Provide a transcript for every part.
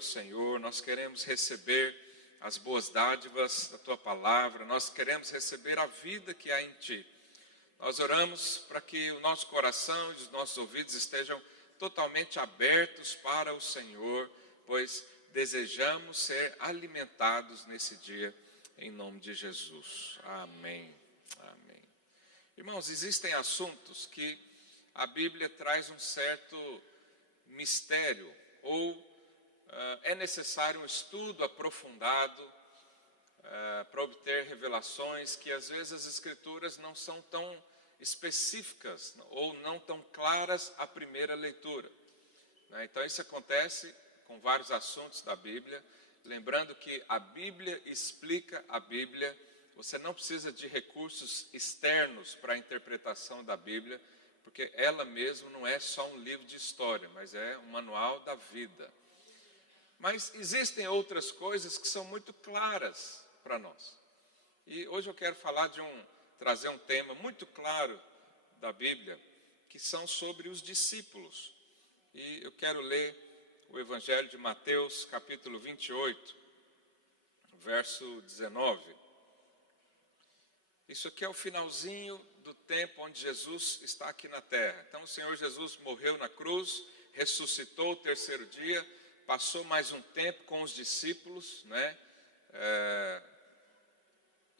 pelo Senhor, nós queremos receber as boas dádivas da Tua palavra, nós queremos receber a vida que há em Ti. Nós oramos para que o nosso coração e os nossos ouvidos estejam totalmente abertos para o Senhor, pois desejamos ser alimentados nesse dia, em nome de Jesus. Amém. Amém. Irmãos, existem assuntos que a Bíblia traz um certo mistério, ou é necessário um estudo aprofundado para obter revelações que às vezes as Escrituras não são tão específicas ou não tão claras à primeira leitura. Então isso acontece com vários assuntos da Bíblia, lembrando que a Bíblia explica a Bíblia, você não precisa de recursos externos para a interpretação da Bíblia, porque ela mesma não é só um livro de história, mas é um manual da vida. Mas existem outras coisas que são muito claras para nós. E hoje eu quero trazer um tema muito claro da Bíblia, que são sobre os discípulos. E eu quero ler o Evangelho de Mateus, capítulo 28, verso 19. Isso aqui é o finalzinho do tempo onde Jesus está aqui na terra. Então o Senhor Jesus morreu na cruz, ressuscitou o terceiro dia, passou mais um tempo com os discípulos,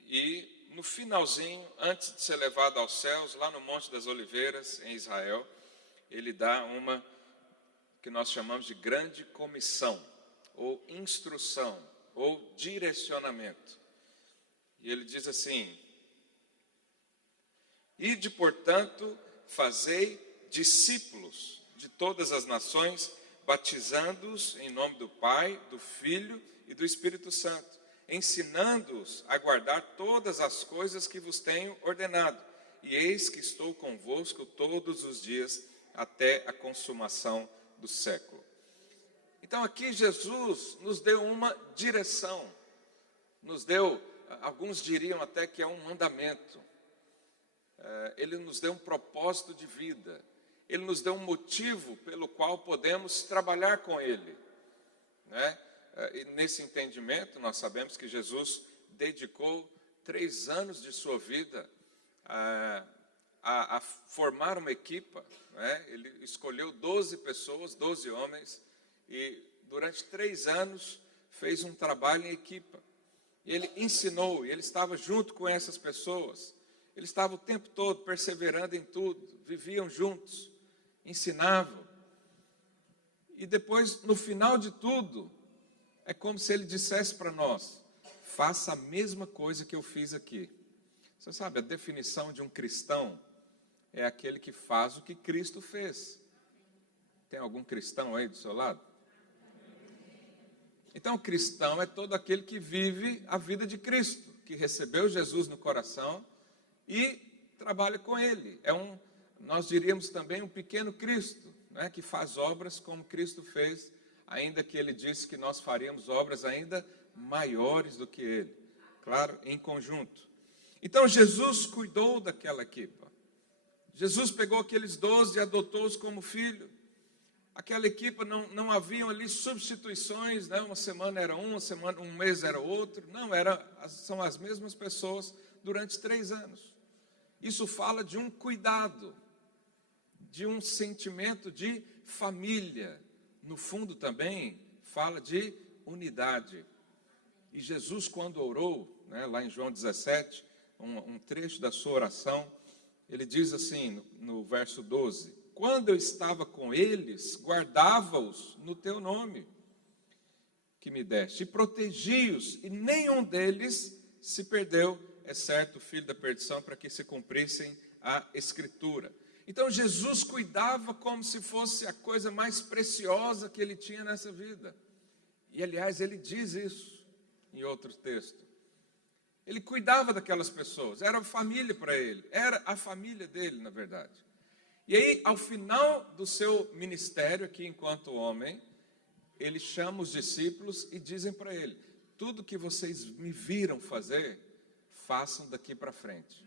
e no finalzinho, antes de ser levado aos céus, lá no Monte das Oliveiras, em Israel, ele dá uma que nós chamamos de grande comissão, ou instrução, ou direcionamento. E ele diz assim: ide, portanto, fazei discípulos de todas as nações, batizando-os em nome do Pai, do Filho e do Espírito Santo, ensinando-os a guardar todas as coisas que vos tenho ordenado. E eis que estou convosco todos os dias, até a consumação do século. Então aqui Jesus nos deu uma direção, alguns diriam até que é um mandamento. Ele nos deu um propósito de vida. Ele nos deu um motivo pelo qual podemos trabalhar com Ele. E nesse entendimento, nós sabemos que Jesus dedicou 3 anos de sua vida a formar uma equipa. Ele escolheu 12 pessoas, 12 homens, e durante 3 anos fez um trabalho em equipa. E ele ensinou, e ele estava junto com essas pessoas. Ele estava o tempo todo perseverando em tudo, viviam juntos, ensinavam. E depois, no final de tudo, é como se ele dissesse para nós: faça a mesma coisa que eu fiz aqui. Você sabe, a definição de um cristão é aquele que faz o que Cristo fez. Tem algum cristão aí do seu lado? Então, o cristão é todo aquele que vive a vida de Cristo, que recebeu Jesus no coração e trabalha com Ele. Nós diríamos também um pequeno Cristo, que faz obras como Cristo fez, ainda que Ele disse que nós faríamos obras ainda maiores do que Ele. Claro, em conjunto. Então, Jesus cuidou daquela equipa. Jesus pegou aqueles 12 e adotou-os como filho. Aquela equipa não haviam ali substituições, uma semana era um mês era outro. Não, são as mesmas pessoas durante 3 anos. Isso fala de um cuidado, de um sentimento de família. No fundo também fala de unidade. E Jesus, quando orou, lá em João 17, um trecho da sua oração, ele diz assim, no verso 12: quando eu estava com eles, guardava-os no teu nome que me deste, e protegi-os, e nenhum deles se perdeu, exceto o filho da perdição, para que se cumprissem a Escritura. Então Jesus cuidava como se fosse a coisa mais preciosa que ele tinha nessa vida. E aliás, ele diz isso em outro texto. Ele cuidava daquelas pessoas, era família para ele, era a família dele, na verdade. E aí, ao final do seu ministério aqui enquanto homem, ele chama os discípulos e dizem para ele: tudo que vocês me viram fazer, façam daqui para frente.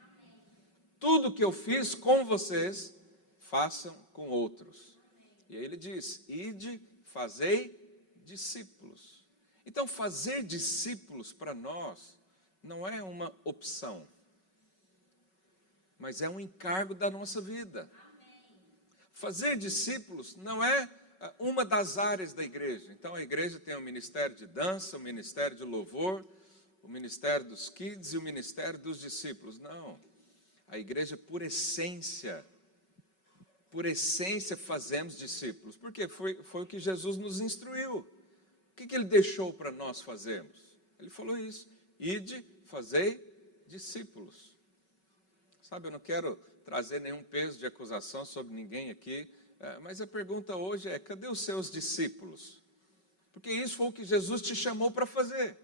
Tudo que eu fiz com vocês, façam com outros. E aí ele diz: ide, fazei discípulos. Então, fazer discípulos para nós não é uma opção, mas é um encargo da nossa vida. Fazer discípulos não é uma das áreas da igreja. Então, a igreja tem o ministério de dança, o ministério de louvor, o ministério dos kids e o ministério dos discípulos. Não. A igreja, por essência, fazemos discípulos. Porque foi o que Jesus nos instruiu. O que ele deixou para nós fazermos? Ele falou isso. Ide, fazei discípulos. Sabe, eu não quero trazer nenhum peso de acusação sobre ninguém aqui, mas a pergunta hoje é, cadê os seus discípulos? Porque isso foi o que Jesus te chamou para fazer.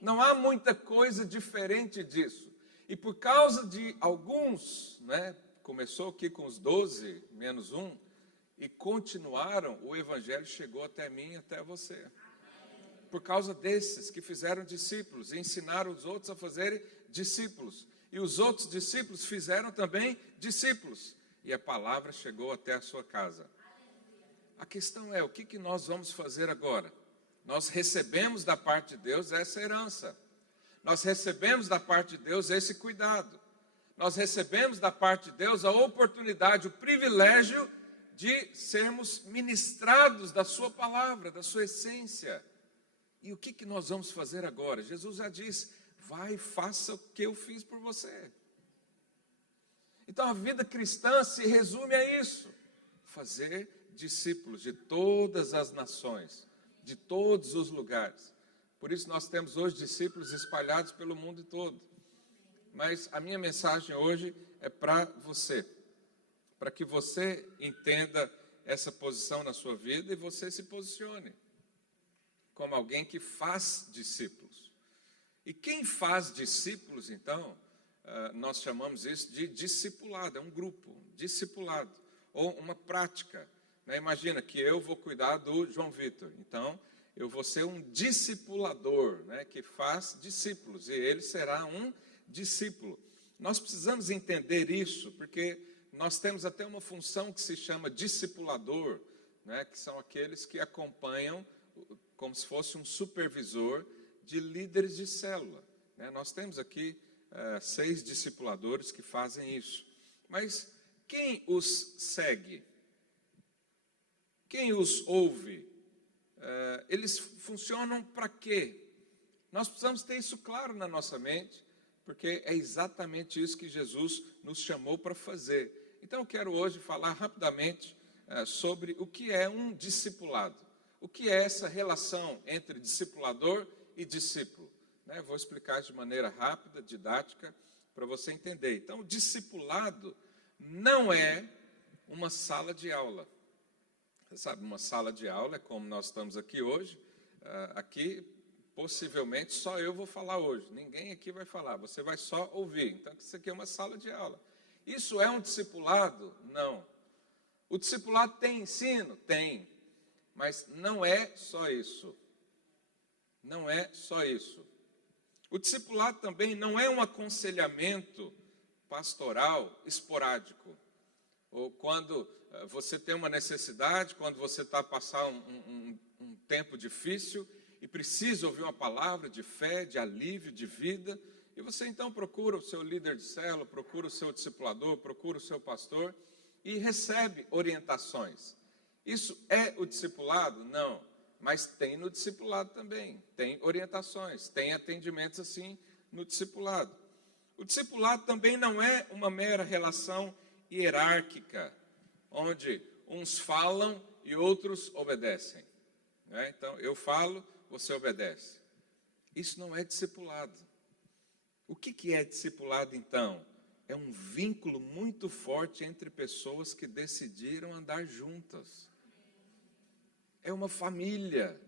Não há muita coisa diferente disso. E por causa de alguns, né, começou aqui com os 12, menos um, e continuaram, o evangelho chegou até mim e até você. Por causa desses que fizeram discípulos, e ensinaram os outros a fazerem discípulos. E os outros discípulos fizeram também discípulos. E a palavra chegou até a sua casa. A questão é, o que nós vamos fazer agora? Nós recebemos da parte de Deus essa herança. Nós recebemos da parte de Deus esse cuidado. Nós recebemos da parte de Deus a oportunidade, o privilégio de sermos ministrados da sua palavra, da sua essência. E o que nós vamos fazer agora? Jesus já disse, vai e faça o que eu fiz por você. Então a vida cristã se resume a isso. Fazer discípulos de todas as nações, de todos os lugares. Por isso nós temos hoje discípulos espalhados pelo mundo todo. Mas a minha mensagem hoje é para você. Para que você entenda essa posição na sua vida e você se posicione como alguém que faz discípulos. E quem faz discípulos, então, nós chamamos isso de discipulado, é um grupo, discipulado, ou uma prática. Né? Imagina que eu vou cuidar do João Vitor, então eu vou ser um discipulador, né, que faz discípulos, e ele será um discípulo. Nós precisamos entender isso, porque nós temos até uma função que se chama discipulador, né, que são aqueles que acompanham, como se fosse um supervisor de líderes de célula. Né? Nós temos aqui 6 discipuladores que fazem isso. Mas quem os segue? Quem os ouve? Eles funcionam para quê? Nós precisamos ter isso claro na nossa mente, porque é exatamente isso que Jesus nos chamou para fazer. Então eu quero hoje falar rapidamente sobre o que é um discipulado. O que é essa relação entre discipulador e discípulo? Né? Vou explicar de maneira rápida, didática, para você entender. Então, o discipulado não é uma sala de aula. Você sabe, uma sala de aula é como nós estamos aqui hoje. Aqui, possivelmente, só eu vou falar hoje. Ninguém aqui vai falar, você vai só ouvir. Então, isso aqui é uma sala de aula. Isso é um discipulado? Não. O discipulado tem ensino? Tem. Mas não é só isso. Não é só isso. O discipulado também não é um aconselhamento pastoral esporádico. Ou quando você tem uma necessidade, quando você está a passar um tempo difícil e precisa ouvir uma palavra de fé, de alívio, de vida, e você então procura o seu líder de célula, procura o seu discipulador, procura o seu pastor e recebe orientações. Isso é o discipulado? Não. Mas tem no discipulado também. Tem orientações, tem atendimentos assim no discipulado. O discipulado também não é uma mera relação hierárquica, onde uns falam e outros obedecem. Né? Então, eu falo, você obedece. Isso não é discipulado. O que é discipulado, então? É um vínculo muito forte entre pessoas que decidiram andar juntas. É uma família.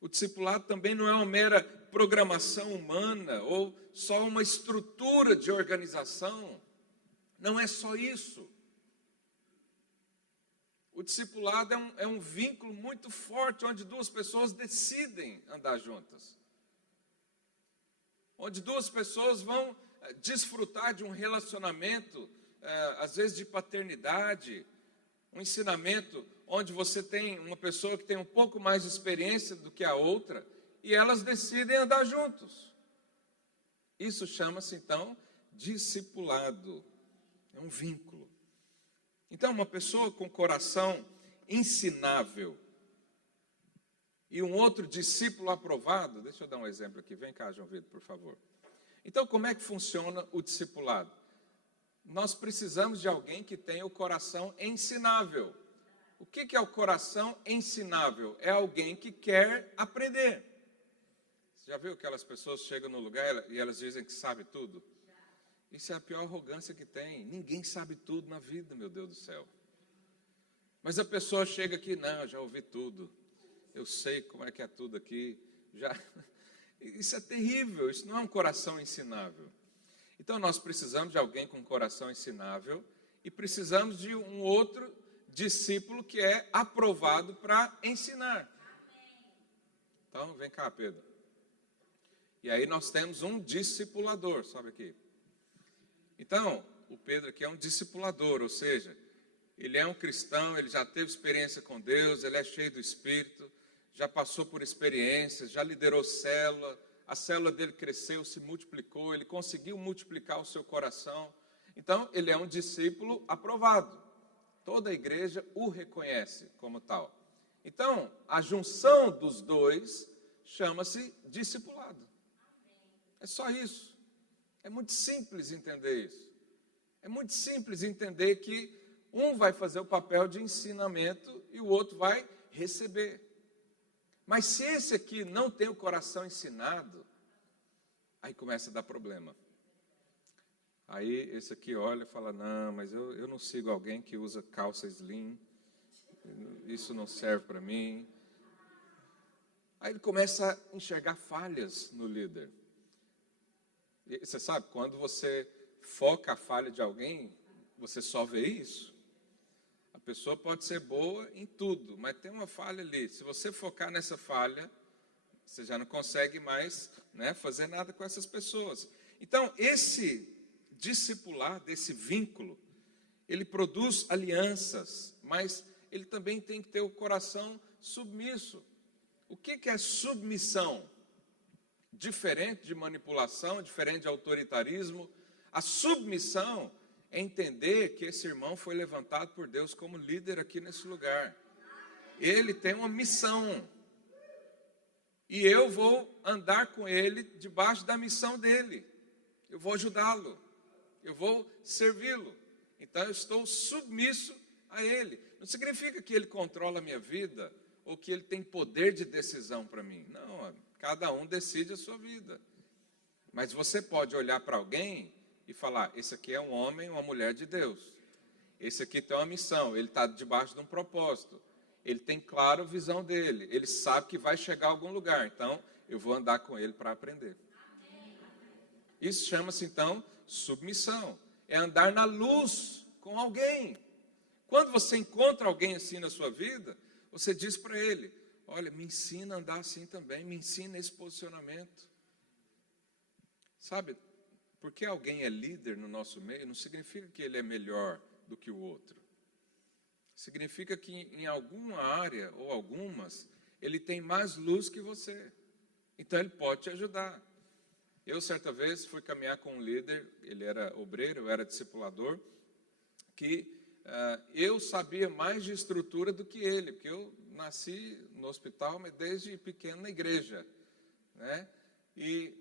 O discipulado também não é uma mera programação humana ou só uma estrutura de organização. Não é só isso. O discipulado é um vínculo muito forte, onde duas pessoas decidem andar juntas. Onde duas pessoas vão desfrutar de um relacionamento, às vezes de paternidade, um ensinamento onde você tem uma pessoa que tem um pouco mais de experiência do que a outra, e elas decidem andar juntos. Isso chama-se, então, discipulado. É um vínculo. Então, uma pessoa com coração ensinável e um outro discípulo aprovado, deixa eu dar um exemplo aqui, vem cá, João Vitor, por favor. Então, como é que funciona o discipulado? Nós precisamos de alguém que tenha o coração ensinável. O que é o coração ensinável? É alguém que quer aprender. Você já viu aquelas pessoas que chegam no lugar e elas dizem que sabe tudo? Isso é a pior arrogância que tem. Ninguém sabe tudo na vida, meu Deus do céu. Mas a pessoa chega aqui, não, eu já ouvi tudo. Eu sei como é que é tudo aqui. Isso é terrível, isso não é um coração ensinável. Então nós precisamos de alguém com coração ensinável e precisamos de um outro discípulo que é aprovado para ensinar. Então, vem cá, Pedro. E aí nós temos um discipulador, sobe aqui. Então, o Pedro aqui é um discipulador, ou seja, ele é um cristão, ele já teve experiência com Deus, ele é cheio do Espírito, já passou por experiências, já liderou célula, a célula dele cresceu, se multiplicou, ele conseguiu multiplicar o seu coração. Então, ele é um discípulo aprovado. Toda a igreja o reconhece como tal. Então, a junção dos dois chama-se discipulado. É só isso. É muito simples entender isso. É muito simples entender que um vai fazer o papel de ensinamento e o outro vai receber. Mas se esse aqui não tem o coração ensinado, aí começa a dar problema. Aí esse aqui olha e fala, não, mas eu não sigo alguém que usa calça slim, isso não serve para mim. Aí ele começa a enxergar falhas no líder. E você sabe, quando você foca a falha de alguém, você só vê isso. A pessoa pode ser boa em tudo, mas tem uma falha ali. Se você focar nessa falha, você já não consegue mais, né, fazer nada com essas pessoas. Então, esse discipulado, esse vínculo, ele produz alianças, mas ele também tem que ter o coração submisso. O que é submissão? Diferente de manipulação, diferente de autoritarismo. A submissão é entender que esse irmão foi levantado por Deus como líder aqui nesse lugar. Ele tem uma missão. E eu vou andar com ele debaixo da missão dele. Eu vou ajudá-lo. Eu vou servi-lo. Então eu estou submisso a ele. Não significa que ele controla a minha vida ou que ele tem poder de decisão para mim. Não, cada um decide a sua vida. Mas você pode olhar para alguém e falar, esse aqui é um homem, uma mulher de Deus. Esse aqui tem uma missão, ele está debaixo de um propósito. Ele tem claro a visão dele, ele sabe que vai chegar a algum lugar. Então, eu vou andar com ele para aprender. Isso chama-se, então, submissão. É andar na luz com alguém. Quando você encontra alguém assim na sua vida, você diz para ele, olha, me ensina a andar assim também, me ensina esse posicionamento. Sabe, porque alguém é líder no nosso meio, não significa que ele é melhor do que o outro. Significa que em alguma área, ou algumas, ele tem mais luz que você. Então ele pode te ajudar. Eu, certa vez, fui caminhar com um líder, ele era obreiro, eu era discipulador, que eu sabia mais de estrutura do que ele, porque eu nasci no hospital, mas desde pequeno na igreja, né? E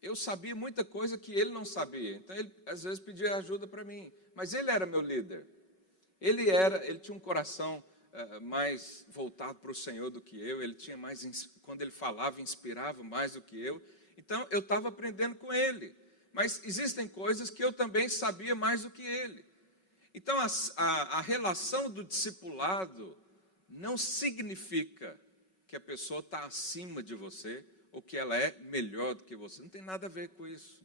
eu sabia muita coisa que ele não sabia, então ele às vezes pedia ajuda para mim, mas ele era meu líder. Ele tinha um coração mais voltado para o Senhor do que eu, ele tinha mais, quando ele falava, inspirava mais do que eu. Então, eu estava aprendendo com ele. Mas existem coisas que eu também sabia mais do que ele. Então, a relação do discipulado não significa que a pessoa está acima de você ou que ela é melhor do que você. Não tem nada a ver com isso.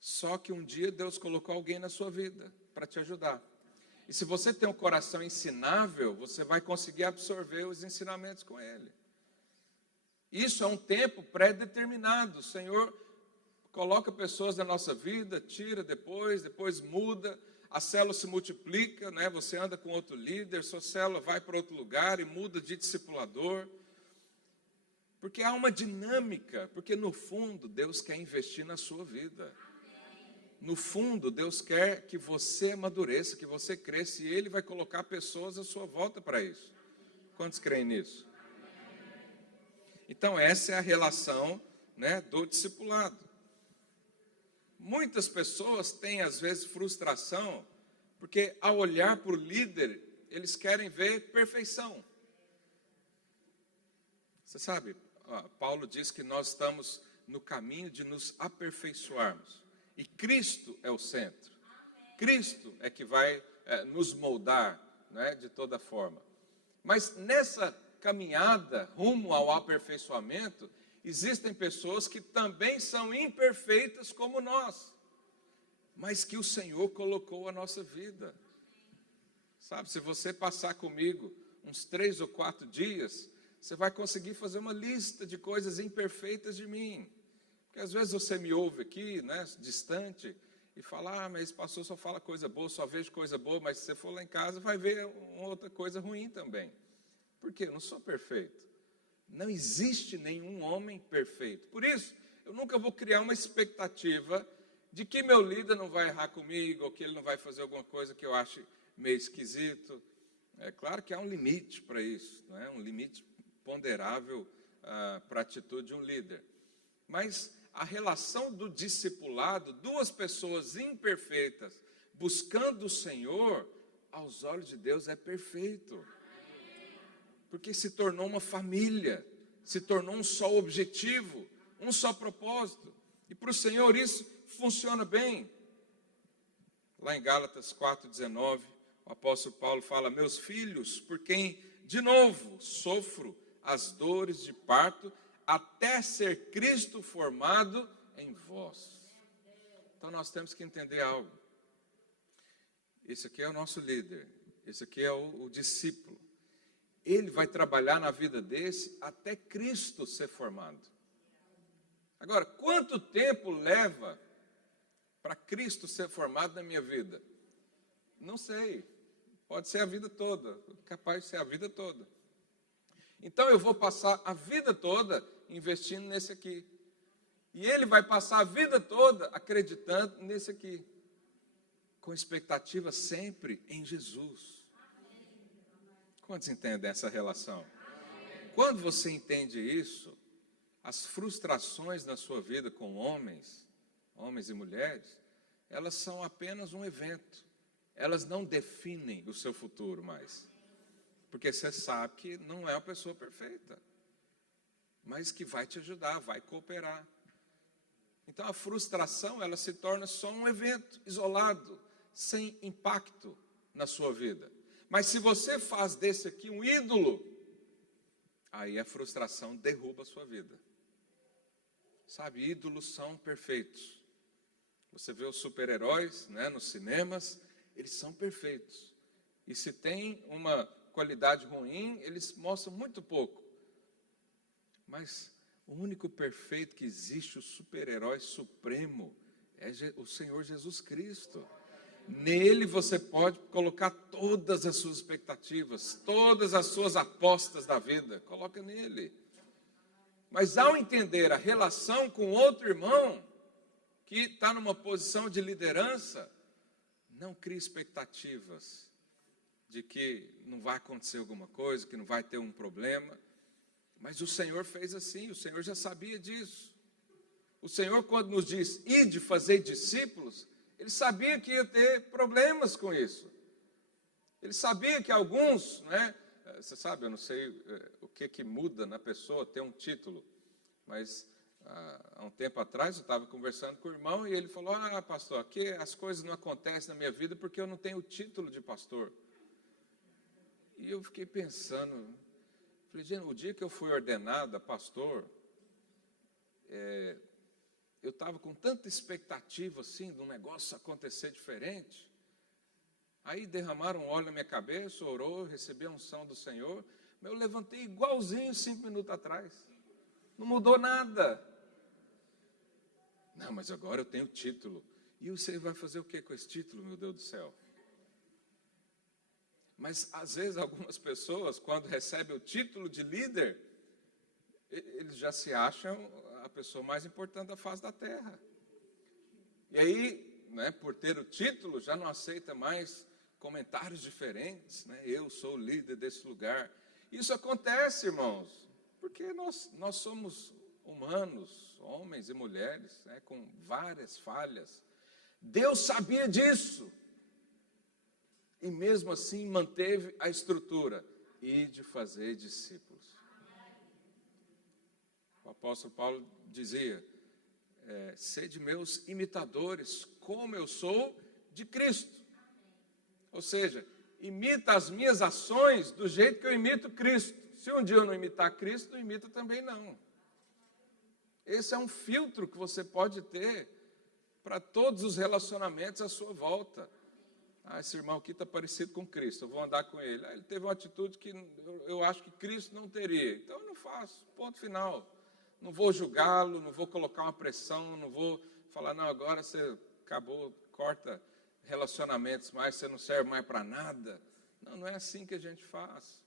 Só que um dia Deus colocou alguém na sua vida para te ajudar. E se você tem um coração ensinável, você vai conseguir absorver os ensinamentos com ele. Isso é um tempo pré-determinado. O Senhor coloca pessoas na nossa vida, tira depois muda. a célula se multiplica, né? Você anda com outro líder, sua célula vai para outro lugar e muda de discipulador. Porque há uma dinâmica, porque no fundo Deus quer investir na sua vida. No fundo, Deus quer que você amadureça, que você cresça, e Ele vai colocar pessoas à sua volta para isso. Quantos creem nisso? Então, essa é a relação, né, do discipulado. Muitas pessoas têm, às vezes, frustração, porque ao olhar para o líder, eles querem ver perfeição. Você sabe, Paulo diz que nós estamos no caminho de nos aperfeiçoarmos. E Cristo é o centro. Cristo é que vai nos moldar, né, de toda forma. Mas nessa caminhada rumo ao aperfeiçoamento, existem pessoas que também são imperfeitas como nós, mas que o Senhor colocou a nossa vida. Sabe, se você passar comigo uns 3 ou 4 dias, você vai conseguir fazer uma lista de coisas imperfeitas de mim. Porque às vezes você me ouve aqui, né, distante, e fala, mas esse pastor só fala coisa boa, só vejo coisa boa, mas se você for lá em casa, vai ver outra coisa ruim também. Por quê? Eu não sou perfeito. Não existe nenhum homem perfeito. Por isso, eu nunca vou criar uma expectativa de que meu líder não vai errar comigo, ou que ele não vai fazer alguma coisa que eu ache meio esquisito. É claro que há um limite para isso, não é? Um limite ponderável para a atitude de um líder. Mas a relação do discipulado, 2 pessoas imperfeitas, buscando o Senhor, aos olhos de Deus é perfeito. Porque se tornou uma família, se tornou um só objetivo, um só propósito. E para o Senhor isso funciona bem. Lá em Gálatas 4,19, o apóstolo Paulo fala, meus filhos, por quem, de novo, sofro as dores de parto, até ser Cristo formado em vós. Então nós temos que entender algo. Esse aqui é o nosso líder, esse aqui é o discípulo. Ele vai trabalhar na vida desse até Cristo ser formado. Agora, quanto tempo leva para Cristo ser formado na minha vida? Não sei. Pode ser a vida toda, capaz de ser a vida toda. Então eu vou passar a vida toda investindo nesse aqui. E ele vai passar a vida toda acreditando nesse aqui. Com expectativa sempre em Jesus. Quantos entendem essa relação? Quando você entende isso, as frustrações na sua vida com homens e mulheres, elas são apenas um evento. Elas não definem o seu futuro mais. Porque você sabe que não é uma pessoa perfeita, mas que vai te ajudar, vai cooperar. Então a frustração, ela se torna só um evento isolado, sem impacto na sua vida. Mas se você faz desse aqui um ídolo, aí a frustração derruba a sua vida. Sabe, ídolos são perfeitos. Você vê os super-heróis, né, nos cinemas, eles são perfeitos. E se tem uma qualidade ruim, eles mostram muito pouco. Mas o único perfeito que existe, o super-herói supremo, é o Senhor Jesus Cristo. Nele você pode colocar todas as suas expectativas, todas as suas apostas da vida, coloca nele. Mas ao entender a relação com outro irmão, que está numa posição de liderança, não crie expectativas de que não vai acontecer alguma coisa, que não vai ter um problema. Mas o Senhor fez assim, o Senhor já sabia disso. O Senhor, quando nos diz, ide fazer discípulos, Ele sabia que ia ter problemas com isso. Ele sabia que alguns, né, você sabe, eu não sei o que muda na pessoa ter um título, mas há um tempo atrás eu estava conversando com o irmão e ele falou, pastor, aqui as coisas não acontecem na minha vida porque eu não tenho o título de pastor. E eu fiquei pensando, falei, gente, o dia que eu fui ordenado a pastor, eu estava com tanta expectativa assim, de um negócio acontecer diferente. Aí derramaram óleo na minha cabeça, orou, recebi a unção do Senhor, mas eu levantei igualzinho 5 minutos atrás. Não mudou nada. Não, mas agora eu tenho título. E você vai fazer o que com esse título, meu Deus do céu? Mas, às vezes, algumas pessoas, quando recebem o título de líder, eles já se acham a pessoa mais importante da face da terra. E aí, né, por ter o título, já não aceita mais comentários diferentes, né? Eu sou o líder desse lugar. Isso acontece, irmãos, porque nós somos humanos, homens e mulheres, né, com várias falhas. Deus sabia disso. E mesmo assim manteve a estrutura e de fazer discípulos. O apóstolo Paulo dizia, sede meus imitadores, como eu sou de Cristo. Ou seja, imita as minhas ações do jeito que eu imito Cristo. Se um dia eu não imitar Cristo, não imita também não. Esse é um filtro que você pode ter para todos os relacionamentos à sua volta. Esse irmão aqui está parecido com Cristo, eu vou andar com ele. Ele teve uma atitude que eu acho que Cristo não teria. Então eu não faço, ponto final. Não vou julgá-lo, não vou colocar uma pressão, não vou falar, não, agora você acabou, corta relacionamentos mais, você não serve mais para nada. Não, não é assim que a gente faz.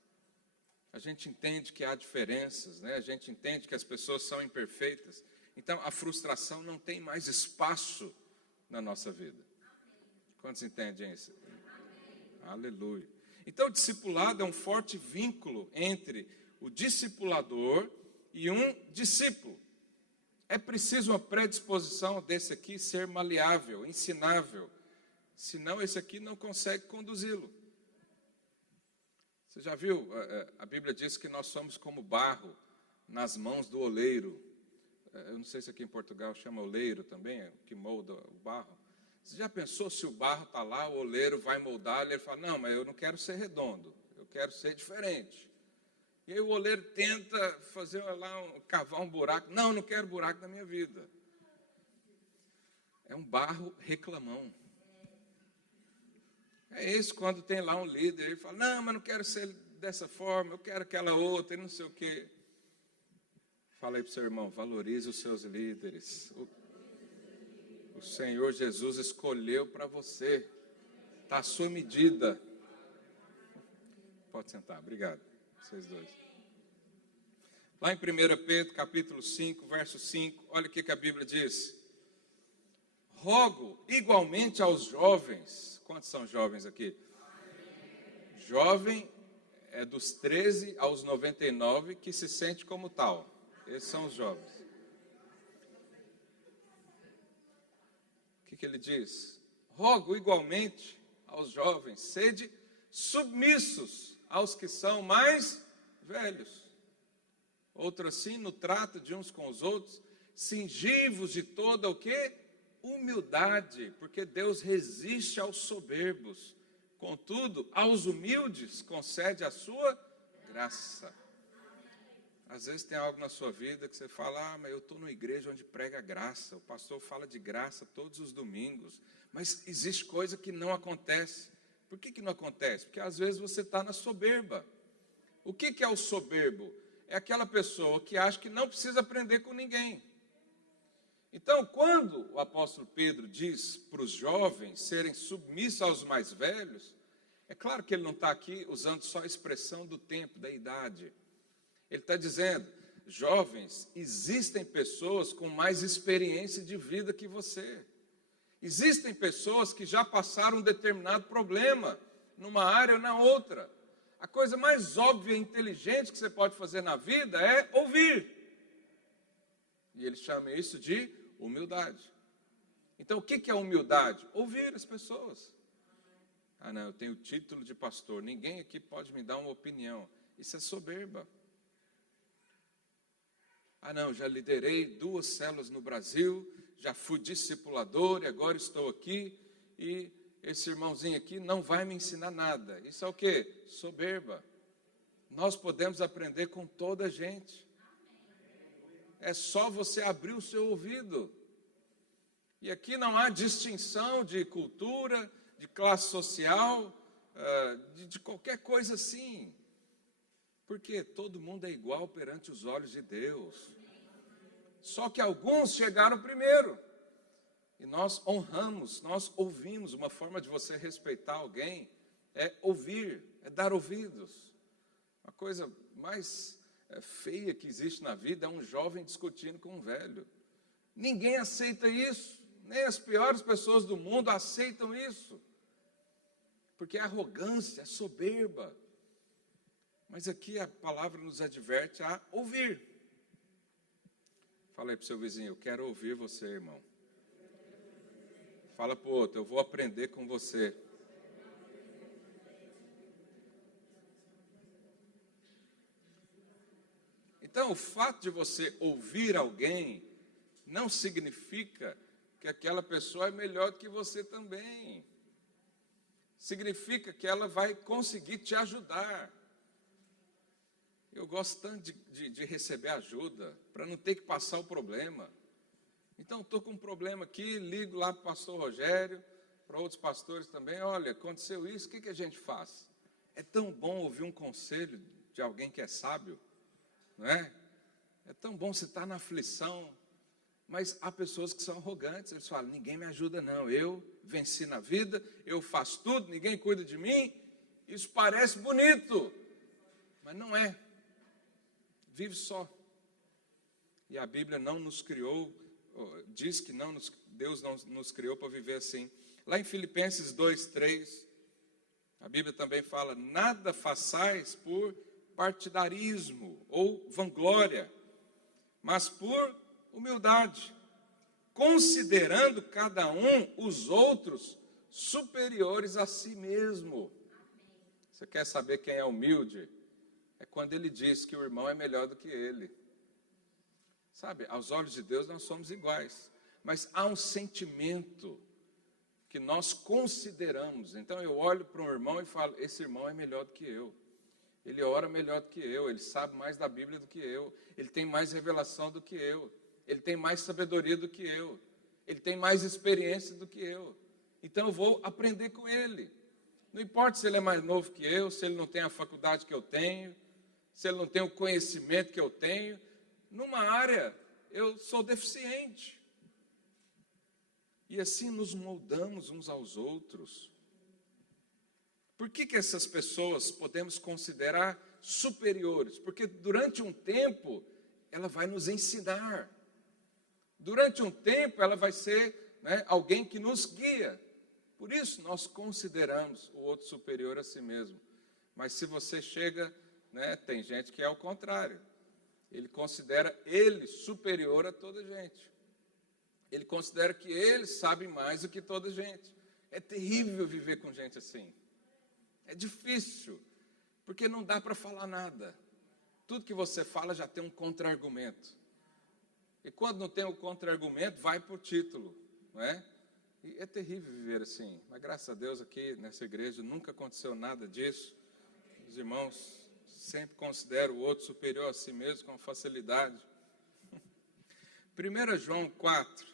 A gente entende que há diferenças, né? A gente entende que as pessoas são imperfeitas. Então a frustração não tem mais espaço na nossa vida. Quantos entendem isso? Amém. Aleluia. Então, o discipulado é um forte vínculo entre o discipulador e um discípulo. É preciso uma predisposição desse aqui ser maleável, ensinável. Senão, esse aqui não consegue conduzi-lo. Você já viu? A Bíblia diz que nós somos como barro nas mãos do oleiro. Eu não sei se aqui em Portugal chama oleiro também, que molda o barro. Você já pensou se o barro está lá, o oleiro vai moldar, ele fala, não, mas eu não quero ser redondo, eu quero ser diferente. E aí o oleiro tenta fazer lá, cavar um buraco. Não, não quero buraco na minha vida. É um barro reclamão. É isso quando tem lá um líder, ele fala, não, mas não quero ser dessa forma, eu quero aquela outra, e não sei o quê. Fala aí para o seu irmão, valorize os seus líderes. O Senhor Jesus escolheu para você. Está à sua medida. Pode sentar, obrigado. Vocês dois. Lá em 1 Pedro, capítulo 5, verso 5, olha o que a Bíblia diz. Rogo igualmente aos jovens. Quantos são jovens aqui? Jovem é dos 13 aos 99 que se sente como tal. Esses são os jovens. O que ele diz? Rogo igualmente aos jovens, sede submissos aos que são mais velhos. Outro assim, no trato de uns com os outros, cingivos de toda o quê? Humildade, porque Deus resiste aos soberbos. Contudo, aos humildes concede a sua graça. Às vezes tem algo na sua vida que você fala, mas eu estou numa igreja onde prega graça, o pastor fala de graça todos os domingos, mas existe coisa que não acontece. Por que não acontece? Porque às vezes você está na soberba. O que é o soberbo? É aquela pessoa que acha que não precisa aprender com ninguém. Então, quando o apóstolo Pedro diz para os jovens serem submissos aos mais velhos, é claro que ele não está aqui usando só a expressão do tempo, da idade. Ele está dizendo, jovens, existem pessoas com mais experiência de vida que você. Existem pessoas que já passaram um determinado problema, numa área ou na outra. A coisa mais óbvia e inteligente que você pode fazer na vida é ouvir. E ele chama isso de humildade. Então, o que é humildade? Ouvir as pessoas. Ah, não, eu tenho o título de pastor, ninguém aqui pode me dar uma opinião. Isso é soberba. Ah, não, já liderei 2 células no Brasil, já fui discipulador e agora estou aqui e esse irmãozinho aqui não vai me ensinar nada. Isso é o quê? Soberba. Nós podemos aprender com toda a gente. É só você abrir o seu ouvido. E aqui não há distinção de cultura, de classe social, de qualquer coisa assim. Porque todo mundo é igual perante os olhos de Deus. Só que alguns chegaram primeiro. E nós honramos, nós ouvimos. Uma forma de você respeitar alguém é ouvir, é dar ouvidos. A coisa mais feia que existe na vida é um jovem discutindo com um velho. Ninguém aceita isso, nem as piores pessoas do mundo aceitam isso, porque é arrogância, é soberba. Mas aqui a palavra nos adverte a ouvir. Fala aí para o seu vizinho, eu quero ouvir você, irmão. Fala para o outro, eu vou aprender com você. Então, o fato de você ouvir alguém não significa que aquela pessoa é melhor do que você também. Significa que ela vai conseguir te ajudar. Eu gosto tanto de receber ajuda, para não ter que passar o problema. Então, estou com um problema aqui, ligo lá para o pastor Rogério, para outros pastores também. Olha, aconteceu isso, o que a gente faz? É tão bom ouvir um conselho de alguém que é sábio, não é? É tão bom você estar na aflição, mas há pessoas que são arrogantes. Eles falam, ninguém me ajuda não, eu venci na vida, eu faço tudo, ninguém cuida de mim. Isso parece bonito, mas não é. Vive só. E a Bíblia não nos criou, diz que Deus não nos criou para viver assim. Lá em Filipenses 2:3, a Bíblia também fala, nada façais por partidarismo ou vanglória, mas por humildade, considerando cada um os outros superiores a si mesmo. Você quer saber quem é humilde? É quando ele diz que o irmão é melhor do que ele. Sabe, aos olhos de Deus nós somos iguais, mas há um sentimento que nós consideramos. Então eu olho para um irmão e falo, esse irmão é melhor do que eu. Ele ora melhor do que eu, ele sabe mais da Bíblia do que eu, ele tem mais revelação do que eu, ele tem mais sabedoria do que eu, ele tem mais experiência do que eu. Então eu vou aprender com ele. Não importa se ele é mais novo que eu, se ele não tem a faculdade que eu tenho, se ele não tem o conhecimento que eu tenho. Numa área eu sou deficiente. E assim nos moldamos uns aos outros. Por que essas pessoas podemos considerar superiores? Porque durante um tempo ela vai nos ensinar. Durante um tempo ela vai ser, alguém que nos guia. Por isso nós consideramos o outro superior a si mesmo. Mas se você chega, tem gente que é o contrário. Ele considera ele superior a toda gente. Ele considera que ele sabe mais do que toda gente. É terrível viver com gente assim. É difícil, porque não dá para falar nada. Tudo que você fala já tem um contra-argumento. E quando não tem o contra-argumento, vai para o título, não é? E é terrível viver assim. Mas graças a Deus aqui nessa igreja nunca aconteceu nada disso. Os irmãos sempre consideram o outro superior a si mesmo com facilidade. 1 João 4.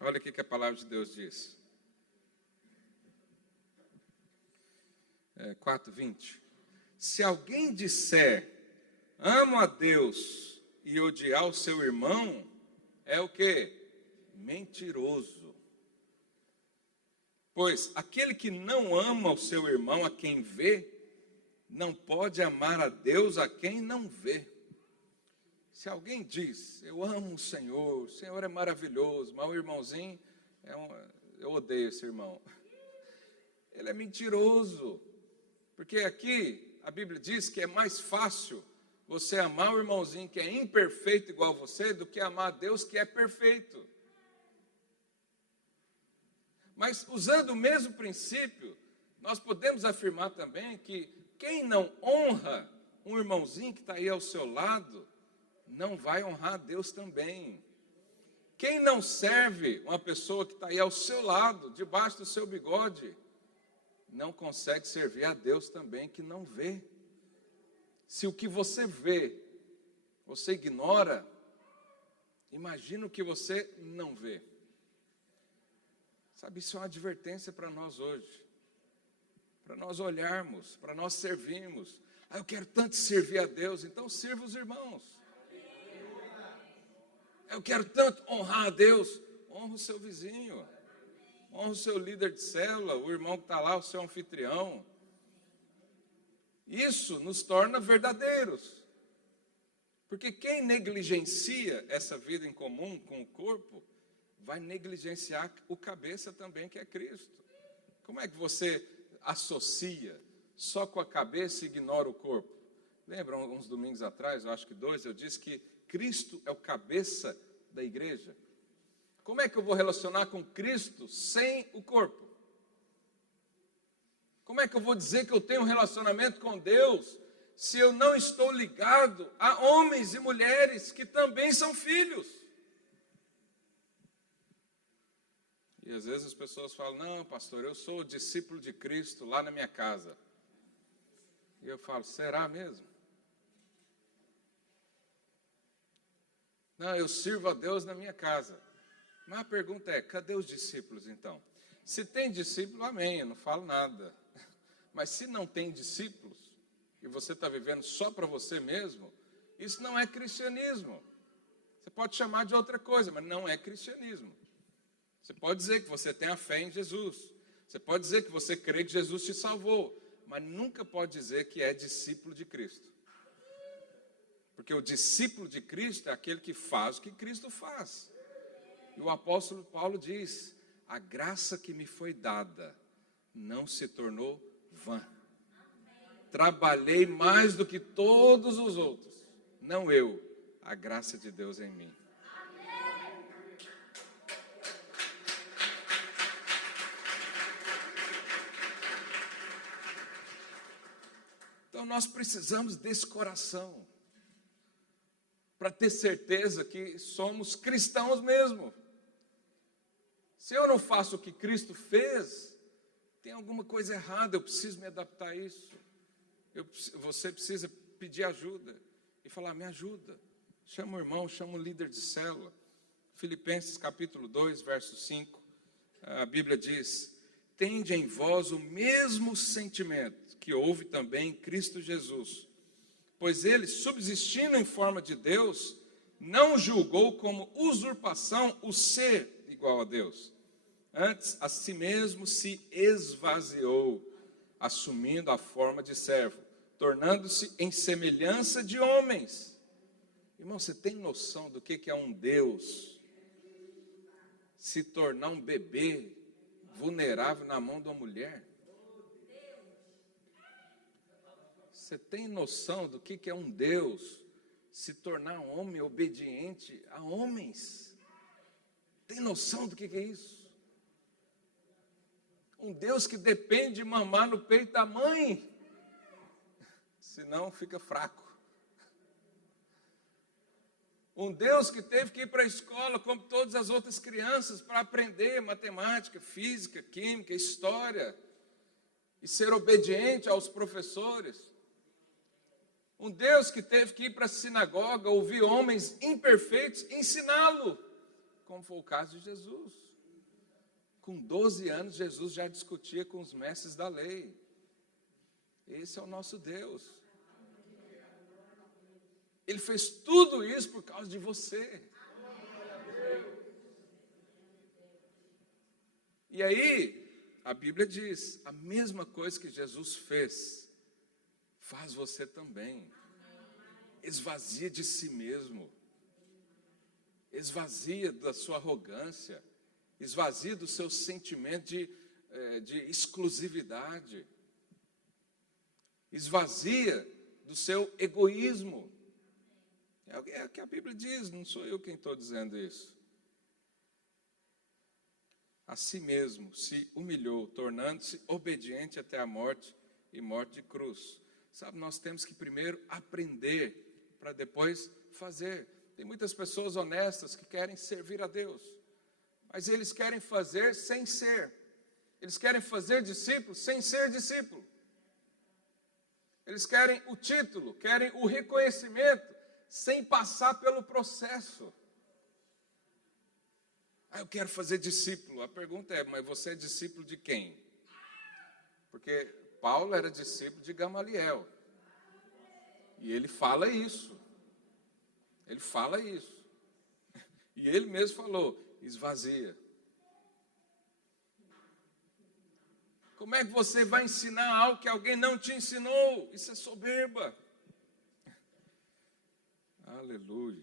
Olha o que a palavra de Deus diz. 4:20. Se alguém disser, amo a Deus e odiar o seu irmão, é o quê? Mentiroso. Pois aquele que não ama o seu irmão a quem vê, não pode amar a Deus a quem não vê. Se alguém diz, eu amo o Senhor é maravilhoso, mas o irmãozinho, eu odeio esse irmão. Ele é mentiroso. Porque aqui a Bíblia diz que é mais fácil você amar o irmãozinho que é imperfeito igual a você, do que amar a Deus que é perfeito. Mas usando o mesmo princípio, nós podemos afirmar também que quem não honra um irmãozinho que está aí ao seu lado, não vai honrar a Deus também. Quem não serve uma pessoa que está aí ao seu lado, debaixo do seu bigode, não consegue servir a Deus também, que não vê. Se o que você vê, você ignora, imagina o que você não vê. Sabe, isso é uma advertência para nós hoje. Para nós olharmos, para nós servirmos. Eu quero tanto servir a Deus, então sirva os irmãos. Eu quero tanto honrar a Deus, honra o seu vizinho. Honra o seu líder de célula, o irmão que está lá, o seu anfitrião. Isso nos torna verdadeiros. Porque quem negligencia essa vida em comum com o corpo, vai negligenciar o cabeça também, que é Cristo. Como é que você associa só com a cabeça e ignora o corpo? Lembram, uns domingos atrás, eu acho que 2, eu disse que Cristo é o cabeça da igreja. Como é que eu vou relacionar com Cristo sem o corpo? Como é que eu vou dizer que eu tenho um relacionamento com Deus se eu não estou ligado a homens e mulheres que também são filhos? E às vezes as pessoas falam, não, pastor, eu sou discípulo de Cristo lá na minha casa. E eu falo, será mesmo? Não, eu sirvo a Deus na minha casa. Mas a pergunta é, cadê os discípulos então? Se tem discípulo, amém, eu não falo nada. Mas se não tem discípulos, e você está vivendo só para você mesmo, isso não é cristianismo. Você pode chamar de outra coisa, mas não é cristianismo. Você pode dizer que você tem a fé em Jesus. Você pode dizer que você crê que Jesus te salvou. Mas nunca pode dizer que é discípulo de Cristo. Porque o discípulo de Cristo é aquele que faz o que Cristo faz. E o apóstolo Paulo diz, a graça que me foi dada não se tornou vã. Trabalhei mais do que todos os outros. Não eu, a graça de Deus em mim. Então nós precisamos desse coração para ter certeza que somos cristãos mesmo. Se eu não faço o que Cristo fez, tem alguma coisa errada, eu preciso me adaptar a isso. Você precisa pedir ajuda e falar, me ajuda. Chama o irmão, chama o líder de célula. Filipenses capítulo 2, verso 5, a Bíblia diz, tende em vós o mesmo sentimento que houve também em Cristo Jesus, pois ele, subsistindo em forma de Deus, não julgou como usurpação o ser igual a Deus. Antes, a si mesmo se esvaziou, assumindo a forma de servo, tornando-se em semelhança de homens. Irmão, você tem noção do que é um Deus se tornar um bebê vulnerável na mão de uma mulher? Você tem noção do que é um Deus se tornar um homem obediente a homens? Tem noção do que é isso? Um Deus que depende de mamar no peito da mãe, senão fica fraco. Um Deus que teve que ir para a escola, como todas as outras crianças, para aprender matemática, física, química, história, e ser obediente aos professores. Um Deus que teve que ir para a sinagoga, ouvir homens imperfeitos, ensiná-lo, como foi o caso de Jesus. Com 12 anos, Jesus já discutia com os mestres da lei. Esse é o nosso Deus. Ele fez tudo isso por causa de você. E aí, a Bíblia diz, a mesma coisa que Jesus fez, faz você também. Esvazia de si mesmo. Esvazia da sua arrogância. Esvazia do seu sentimento de exclusividade. Esvazia do seu egoísmo. É o que a Bíblia diz, não sou eu quem estou dizendo isso. A si mesmo se humilhou, tornando-se obediente até a morte e morte de cruz. Sabe, nós temos que primeiro aprender para depois fazer. Tem muitas pessoas honestas que querem servir a Deus, mas eles querem fazer sem ser. Eles querem fazer discípulos sem ser discípulo. Eles querem o título, querem o reconhecimento, sem passar pelo processo. Eu quero fazer discípulo. A pergunta é, mas você é discípulo de quem? Porque Paulo era discípulo de Gamaliel. E ele fala isso. Ele fala isso. E ele mesmo falou, esvazia. Como é que você vai ensinar algo que alguém não te ensinou? Isso é soberba. Aleluia.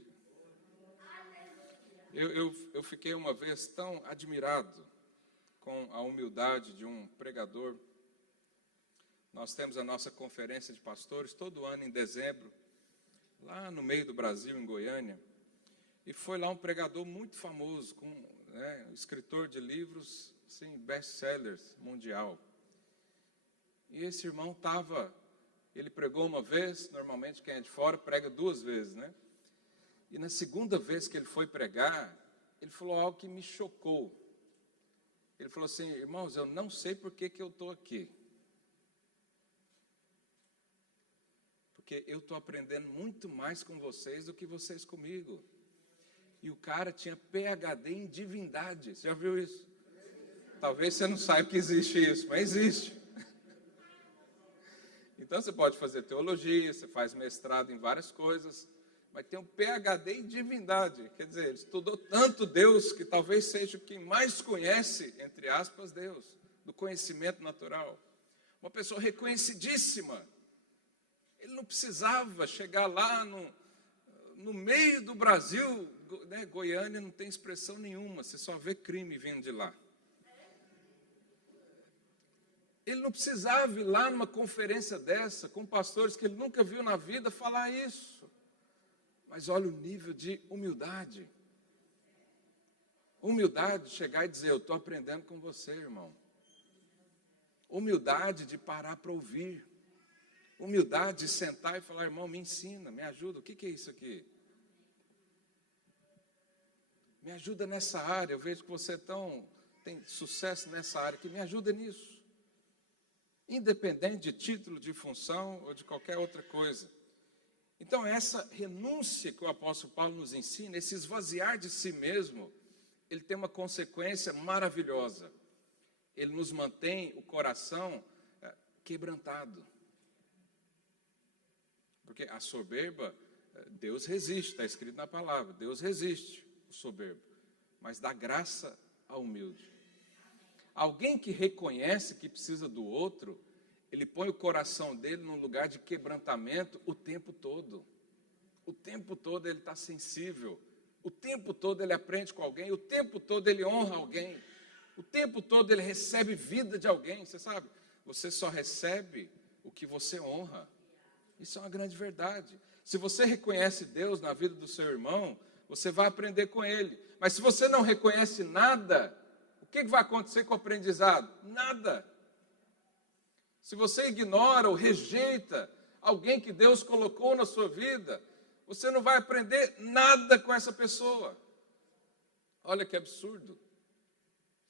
Eu fiquei uma vez tão admirado com a humildade de um pregador. Nós temos a nossa conferência de pastores todo ano em dezembro, lá no meio do Brasil, em Goiânia. E foi lá um pregador muito famoso, um escritor de livros, assim, best-sellers mundial. E esse irmão ele pregou uma vez, normalmente quem é de fora prega 2 vezes, né? E na segunda vez que ele foi pregar, ele falou algo que me chocou. Ele falou assim: irmãos, eu não sei por que eu estou aqui. Porque eu estou aprendendo muito mais com vocês do que vocês comigo. E o cara tinha PhD em divindade. Você já viu isso? Talvez você não saiba que existe isso, mas existe. Então você pode fazer teologia, você faz mestrado em várias coisas, mas tem um PhD em divindade. Quer dizer, ele estudou tanto Deus que talvez seja quem mais conhece, entre aspas, Deus, do conhecimento natural. Uma pessoa reconhecidíssima. Ele não precisava chegar lá no meio do Brasil, né? Goiânia não tem expressão nenhuma, você só vê crime vindo de lá. Ele não precisava ir lá numa conferência dessa, com pastores que ele nunca viu na vida, falar isso. Mas olha o nível de humildade. Humildade de chegar e dizer: eu estou aprendendo com você, irmão. Humildade de parar para ouvir. Humildade de sentar e falar: irmão, me ensina, me ajuda. O que é isso aqui? Me ajuda nessa área. Eu vejo que você tem sucesso nessa área, que me ajuda nisso. Independente de título, de função ou de qualquer outra coisa. Então, essa renúncia que o apóstolo Paulo nos ensina, esse esvaziar de si mesmo, ele tem uma consequência maravilhosa. Ele nos mantém o coração quebrantado. Porque a soberba, Deus resiste, está escrito na palavra, Deus resiste o soberbo, mas dá graça ao humilde. Alguém que reconhece que precisa do outro, ele põe o coração dele num lugar de quebrantamento o tempo todo. O tempo todo ele está sensível. O tempo todo ele aprende com alguém. O tempo todo ele honra alguém. O tempo todo ele recebe vida de alguém. Você sabe, você só recebe o que você honra. Isso é uma grande verdade. Se você reconhece Deus na vida do seu irmão, você vai aprender com ele. Mas se você não reconhece nada, o que vai acontecer com o aprendizado? Nada. Se você ignora ou rejeita alguém que Deus colocou na sua vida, você não vai aprender nada com essa pessoa. Olha que absurdo.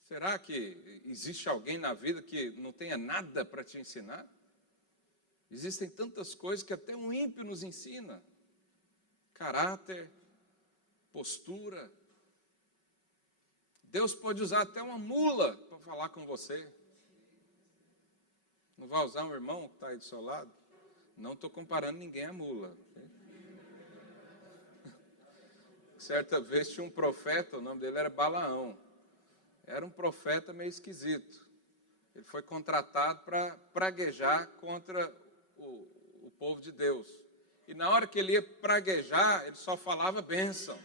Será que existe alguém na vida que não tenha nada para te ensinar? Existem tantas coisas que até um ímpio nos ensina. Caráter, postura. Deus pode usar até uma mula para falar com você. Não vai usar um irmão que está aí do seu lado? Não estou comparando ninguém à mula. Certa vez tinha um profeta, o nome dele era Balaão. Era um profeta meio esquisito. Ele foi contratado para praguejar contra o povo de Deus. E na hora que ele ia praguejar, ele só falava bênção.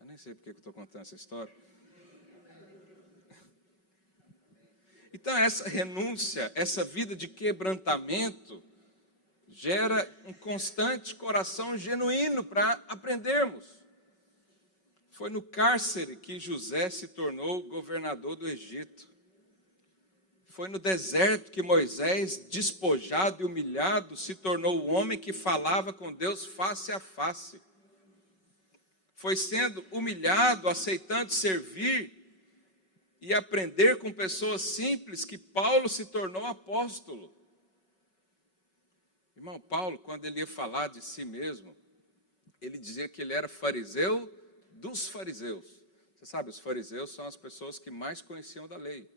Eu nem sei porque eu estou contando essa história. Então, essa renúncia, essa vida de quebrantamento, gera um constante coração genuíno para aprendermos. Foi no cárcere que José se tornou governador do Egito. Foi no deserto que Moisés, despojado e humilhado, se tornou o homem que falava com Deus face a face. Foi sendo humilhado, aceitando servir e aprender com pessoas simples que Paulo se tornou apóstolo. Irmão, Paulo, quando ele ia falar de si mesmo, ele dizia que ele era fariseu dos fariseus. Você sabe, os fariseus são as pessoas que mais conheciam da lei.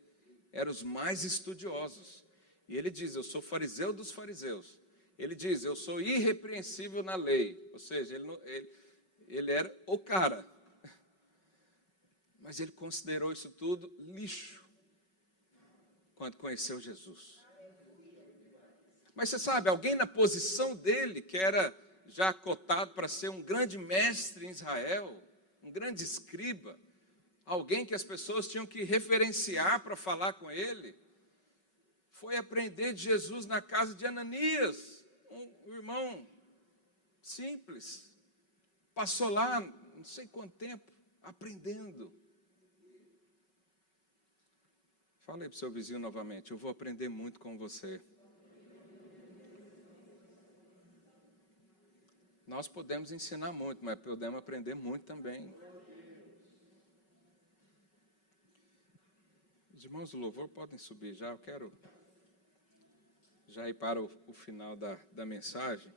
Eram os mais estudiosos. E ele diz: eu sou fariseu dos fariseus. Ele diz: eu sou irrepreensível na lei. Ou seja, ele era o cara. Mas ele considerou isso tudo lixo quando conheceu Jesus. Mas você sabe, alguém na posição dele, que era já cotado para ser um grande mestre em Israel, um grande escriba, alguém que as pessoas tinham que referenciar para falar com ele, foi aprender de Jesus na casa de Ananias, um irmão simples. Passou lá, não sei quanto tempo, aprendendo. Fala aí para o seu vizinho novamente, eu vou aprender muito com você. Nós podemos ensinar muito, mas podemos aprender muito também. Os irmãos do louvor podem subir já, eu quero já ir para o final da mensagem.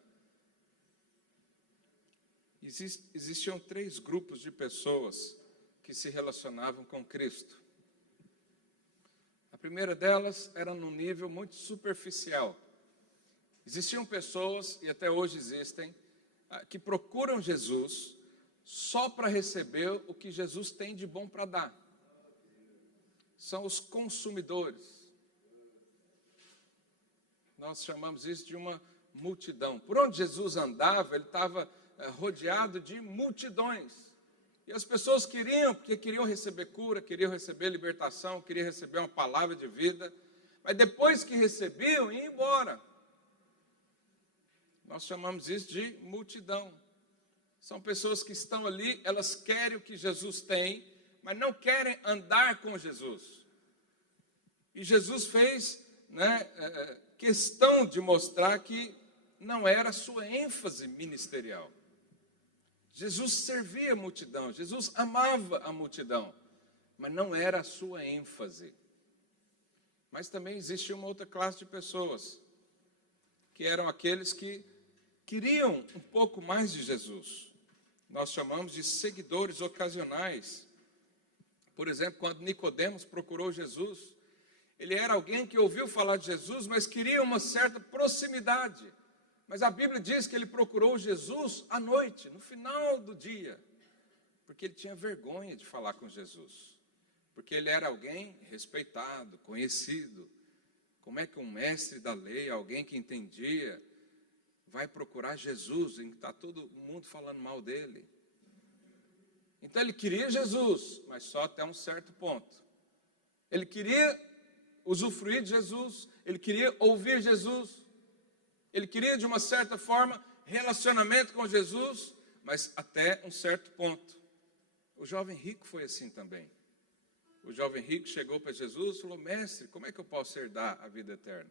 Existiam 3 grupos de pessoas que se relacionavam com Cristo. A primeira delas era num nível muito superficial. Existiam pessoas, e até hoje existem, que procuram Jesus só para receber o que Jesus tem de bom para dar. São os consumidores. Nós chamamos isso de uma multidão. Por onde Jesus andava, ele estava rodeado de multidões. E as pessoas queriam, porque queriam receber cura, queriam receber libertação, queriam receber uma palavra de vida. Mas depois que recebiam, iam embora. Nós chamamos isso de multidão. São pessoas que estão ali, elas querem o que Jesus tem, mas não querem andar com Jesus. E Jesus fez, questão de mostrar que não era a sua ênfase ministerial. Jesus servia a multidão, Jesus amava a multidão, mas não era a sua ênfase. Mas também existia uma outra classe de pessoas, que eram aqueles que queriam um pouco mais de Jesus. Nós chamamos de seguidores ocasionais. Por exemplo, quando Nicodemos procurou Jesus, ele era alguém que ouviu falar de Jesus, mas queria uma certa proximidade. Mas a Bíblia diz que ele procurou Jesus à noite, no final do dia, porque ele tinha vergonha de falar com Jesus, porque ele era alguém respeitado, conhecido. Como é que um mestre da lei, alguém que entendia, vai procurar Jesus, em que está todo mundo falando mal dele? Então ele queria Jesus, mas só até um certo ponto. Ele queria usufruir de Jesus, ele queria ouvir Jesus, ele queria de uma certa forma relacionamento com Jesus, mas até um certo ponto. O jovem rico foi assim também. O jovem rico chegou para Jesus e falou: mestre, como é que eu posso herdar a vida eterna?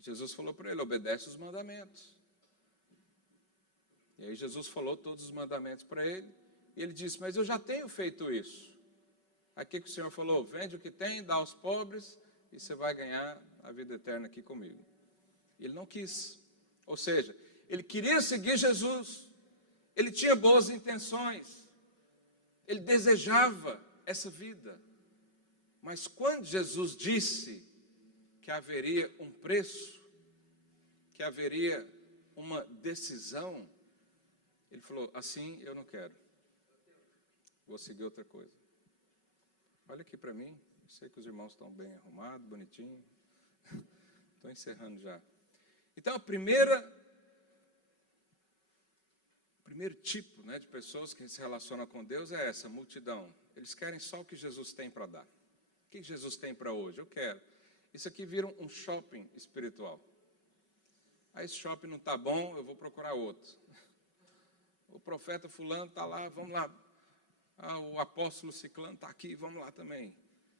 Jesus falou para ele: obedece os mandamentos. E aí Jesus falou todos os mandamentos para ele, e ele disse: mas eu já tenho feito isso. Aí o que o Senhor falou? Vende o que tem, dá aos pobres, e você vai ganhar a vida eterna aqui comigo. Ele não quis. Ou seja, ele queria seguir Jesus, ele tinha boas intenções, ele desejava essa vida. Mas quando Jesus disse que haveria um preço, que haveria uma decisão, ele falou: assim eu não quero, vou seguir outra coisa. Olha aqui para mim, sei que os irmãos estão bem arrumados, bonitinho. Estou encerrando já. Então, o primeiro tipo, de pessoas que se relacionam com Deus é essa multidão. Eles querem só o que Jesus tem para dar. O que Jesus tem para hoje? Eu quero. Isso aqui vira um shopping espiritual. Esse shopping não está bom, eu vou procurar outro. O profeta fulano está lá, vamos lá. O apóstolo ciclano está aqui, vamos lá também.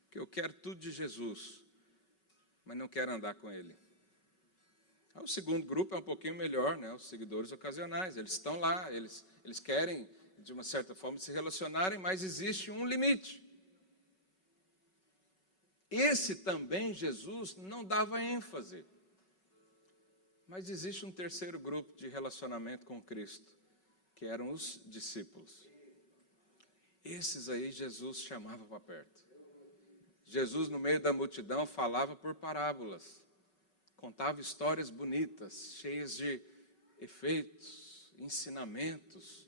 Porque eu quero tudo de Jesus, mas não quero andar com ele. O segundo grupo é um pouquinho melhor, os seguidores ocasionais. Eles estão lá, eles querem, de uma certa forma, se relacionarem, mas existe um limite. Esse também Jesus não dava ênfase. Mas existe um terceiro grupo de relacionamento com Cristo, que eram os discípulos. Esses aí Jesus chamava para perto. Jesus, no meio da multidão, falava por parábolas. Contava histórias bonitas, cheias de efeitos, ensinamentos.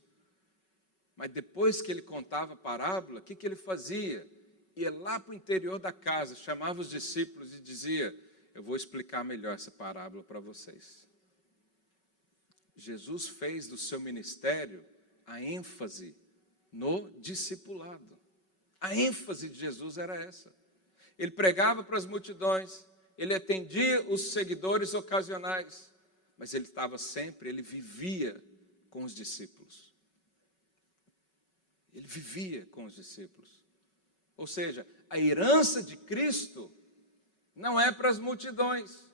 Mas depois que ele contava a parábola, o que ele fazia? ia lá para o interior da casa, chamava os discípulos e dizia: eu vou explicar melhor essa parábola para vocês. Jesus fez do seu ministério a ênfase no discipulado. A ênfase de Jesus era essa. Ele pregava para as multidões, ele atendia os seguidores ocasionais, mas ele estava sempre, ele vivia com os discípulos. Ele vivia com os discípulos. Ou seja, a herança de Cristo não é para as multidões.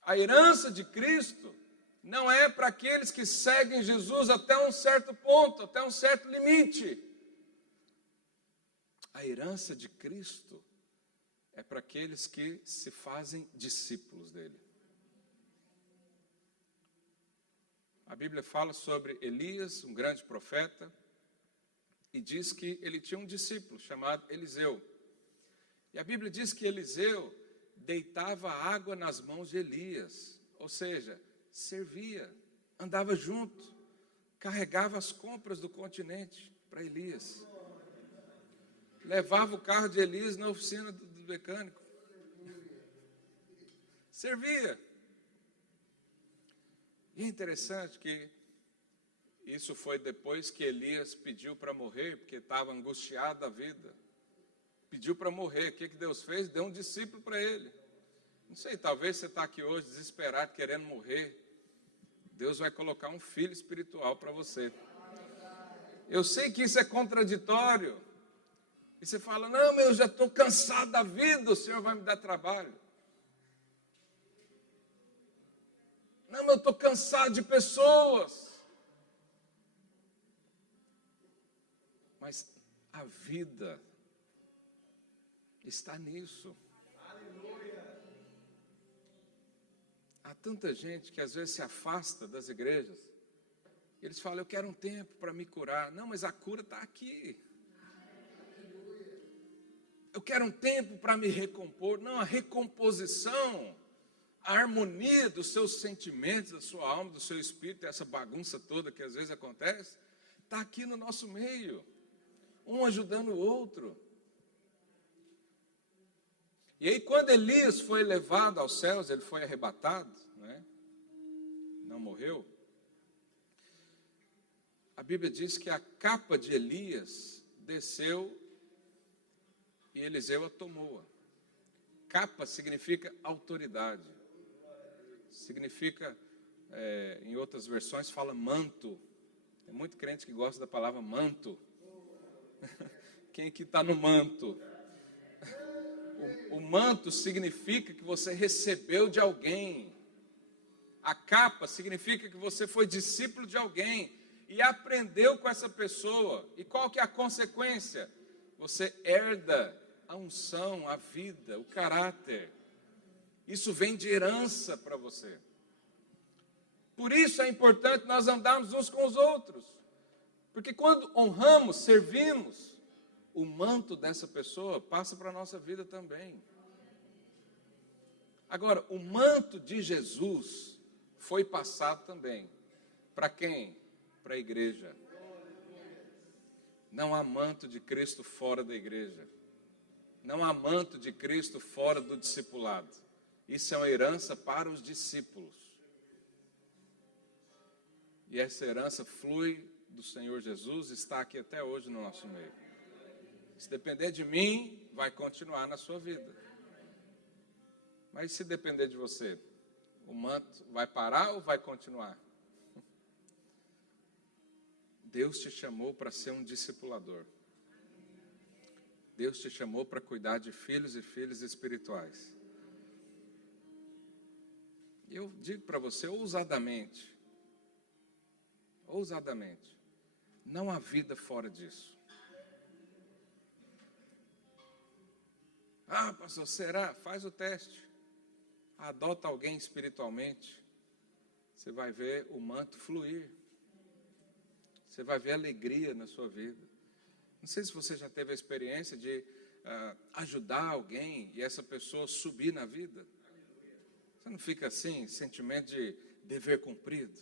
A herança de Cristo não é para aqueles que seguem Jesus até um certo ponto, até um certo limite. A herança de Cristo é para aqueles que se fazem discípulos dele. A Bíblia fala sobre Elias, um grande profeta, e diz que ele tinha um discípulo chamado Eliseu. E a Bíblia diz que Eliseu deitava água nas mãos de Elias, ou seja, servia, andava junto, carregava as compras do continente para Elias. Levava o carro de Elias na oficina do mecânico. Servia. E é interessante que isso foi depois que Elias pediu para morrer, porque estava angustiado da vida. Pediu para morrer. O que Deus fez? Deu um discípulo para ele. Não sei, talvez você está aqui hoje desesperado, querendo morrer. Deus vai colocar um filho espiritual para você. Eu sei que isso é contraditório. E você fala: não, mas eu já estou cansado da vida, o Senhor vai me dar trabalho. Não, mas eu estou cansado de pessoas. Mas a vida está nisso. Aleluia. Há tanta gente que às vezes se afasta das igrejas. Eles falam: eu quero um tempo para me curar. Não, mas a cura está aqui. Eu quero um tempo para me recompor. Não, a recomposição, a harmonia dos seus sentimentos, da sua alma, do seu espírito, essa bagunça toda que às vezes acontece, está aqui no nosso meio, um ajudando o outro. E aí, quando Elias foi levado aos céus, ele foi arrebatado, né? Não morreu. A Bíblia diz que a capa de Elias desceu e Eliseu a tomou. Capa significa autoridade. Significa, em outras versões, fala manto. Tem muito crente que gosta da palavra manto. Quem aqui está no manto? O manto significa que você recebeu de alguém. A capa significa que você foi discípulo de alguém e aprendeu com essa pessoa. E qual que é a consequência? Você herda a unção, a vida, o caráter. Isso vem de herança para você. Por isso é importante nós andarmos uns com os outros. Porque quando honramos, servimos, o manto dessa pessoa passa para a nossa vida também. Agora, o manto de Jesus foi passado também. Para quem? Para a igreja. Não há manto de Cristo fora da igreja. Não há manto de Cristo fora do discipulado. Isso é uma herança para os discípulos. E essa herança flui do Senhor Jesus, está aqui até hoje no nosso meio. Se depender de mim, vai continuar na sua vida. Mas se depender de você, o manto vai parar ou vai continuar? Deus te chamou para ser um discipulador. Deus te chamou para cuidar de filhos e filhas espirituais. Eu digo para você ousadamente, não há vida fora disso. Ah, pastor, será? Faz o teste. Adota alguém espiritualmente. Você vai ver o manto fluir. Você vai ver alegria na sua vida. Não sei se você já teve a experiência de ajudar alguém e essa pessoa subir na vida. Você não fica assim, sentimento de dever cumprido?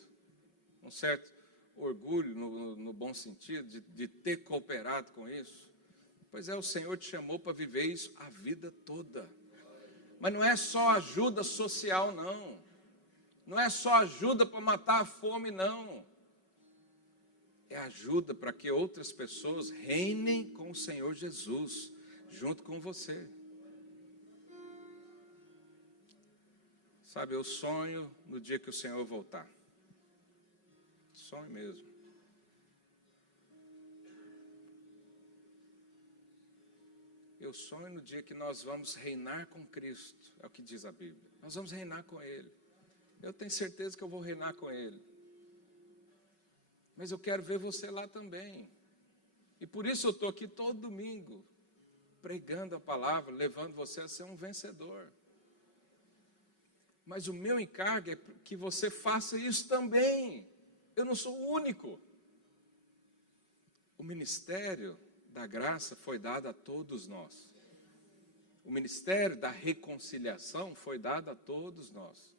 Um certo orgulho no bom sentido de ter cooperado com isso. Pois é, o Senhor te chamou para viver isso a vida toda. Mas não é só ajuda social, não. Não é só ajuda para matar a fome, não. É ajuda para que outras pessoas reinem com o Senhor Jesus, junto com você. Sabe, eu sonho no dia que o Senhor voltar. Sonho mesmo. Eu sonho no dia que nós vamos reinar com Cristo, é o que diz a Bíblia. Nós vamos reinar com Ele. Eu tenho certeza que eu vou reinar com Ele. Mas eu quero ver você lá também. E por isso eu estou aqui todo domingo, pregando a palavra, levando você a ser um vencedor. Mas o meu encargo é que você faça isso também. Eu não sou o único. O ministério da graça foi dado a todos nós. O ministério da reconciliação foi dado a todos nós.